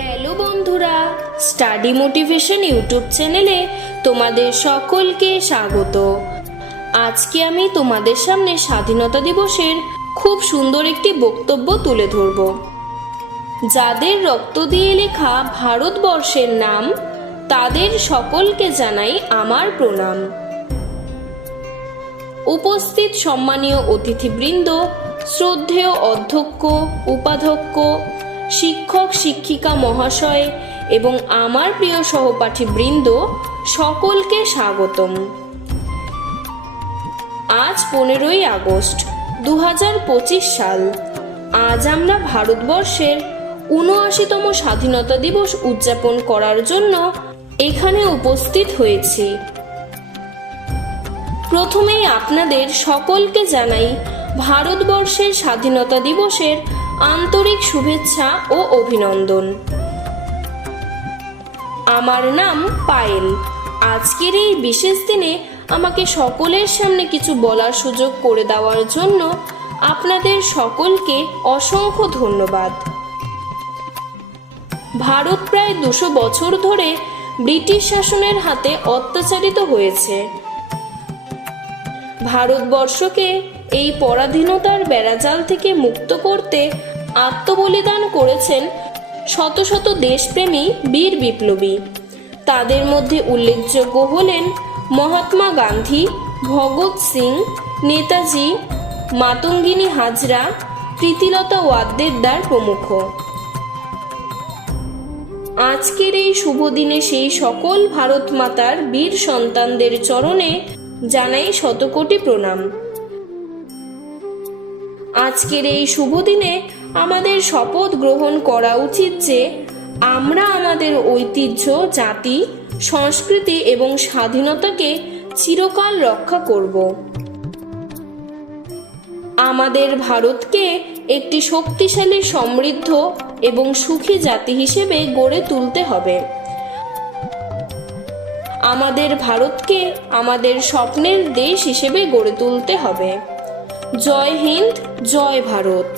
Hello বন্ধুরা, study motivation YouTube চ্যানেলে তোমাদের সকলকে স্বাগত। আজকে আমি তোমাদের সামনে স্বাধীনতা দিবসের খুব সুন্দর একটি বক্তব্য তুলে ধরব। যাদের রক্ত দিয়ে লেখা ভারতবর্ষের নাম, তাদের সকলকে জানাই আমার প্রণাম। উপস্থিত সম্মানীয় অতিথিবৃন্দ, শ্রদ্ধেয় অধ্যক্ষ, উপাধ্যক্ষ, শিক্ষক শিক্ষিকা মহাশয় এবং আমার প্রিয় সহপাঠীবৃন্দ, সকলকে স্বাগতম। আজ 15ই আগস্ট 2025 সাল। আজ আমরা ভারতবর্ষের ৭৯তম স্বাধীনতা দিবস উদযাপন করার জন্য এখানে উপস্থিত হয়েছি। প্রথমেই আপনাদের সকলকে জানাই ভারতবর্ষের স্বাধীনতা দিবসের আন্তরিক শুভেচ্ছা ও অভিনন্দন। আমার নাম পায়েল। আজকের এই বিশেষ দিনে আমাকে সকলের সামনে কিছু বলার সুযোগ করে দেওয়ার জন্য আপনাদের সকলকে অসংখ্য ধন্যবাদ। ভারত প্রায় 200 বছর ধরে ব্রিটিশ শাসনের হাতে অত্যাচারিত হয়েছে। ভারতবর্ষকে এই পরাধীনতার বেড়াজাল থেকে মুক্ত করতে আত্মবলিদান করেছেন শত শত দেশপ্রেমী বীর বিপ্লবী। তাদের মধ্যে উল্লেখযোগ্য হলেন মহাত্মা গান্ধী, ভগৎ সিং, নেতাজি, মাতঙ্গিনী হাজরা, প্রীতিলতা ওয়াদ্দেদার প্রমুখ। আজকের এই শুভ দিনে সেই সকল ভারত মাতার বীর সন্তানদের চরণে জানাই শতকোটি প্রণাম। আজকের এই শুভ দিনে আমাদের শপথ গ্রহণ করা উচিত যে আমরা আমাদের ঐতিহ্য, জাতি, সংস্কৃতি এবং স্বাধীনতাকে চিরকাল রক্ষা করব। আমাদের ভারতকে একটি শক্তিশালী, সমৃদ্ধ এবং সুখী জাতি হিসেবে গড়ে তুলতে হবে। আমাদের ভারতকে আমাদের স্বপ্নের দেশ হিসেবে গড়ে তুলতে হবে। জয় হিন্দ, জয় ভারত।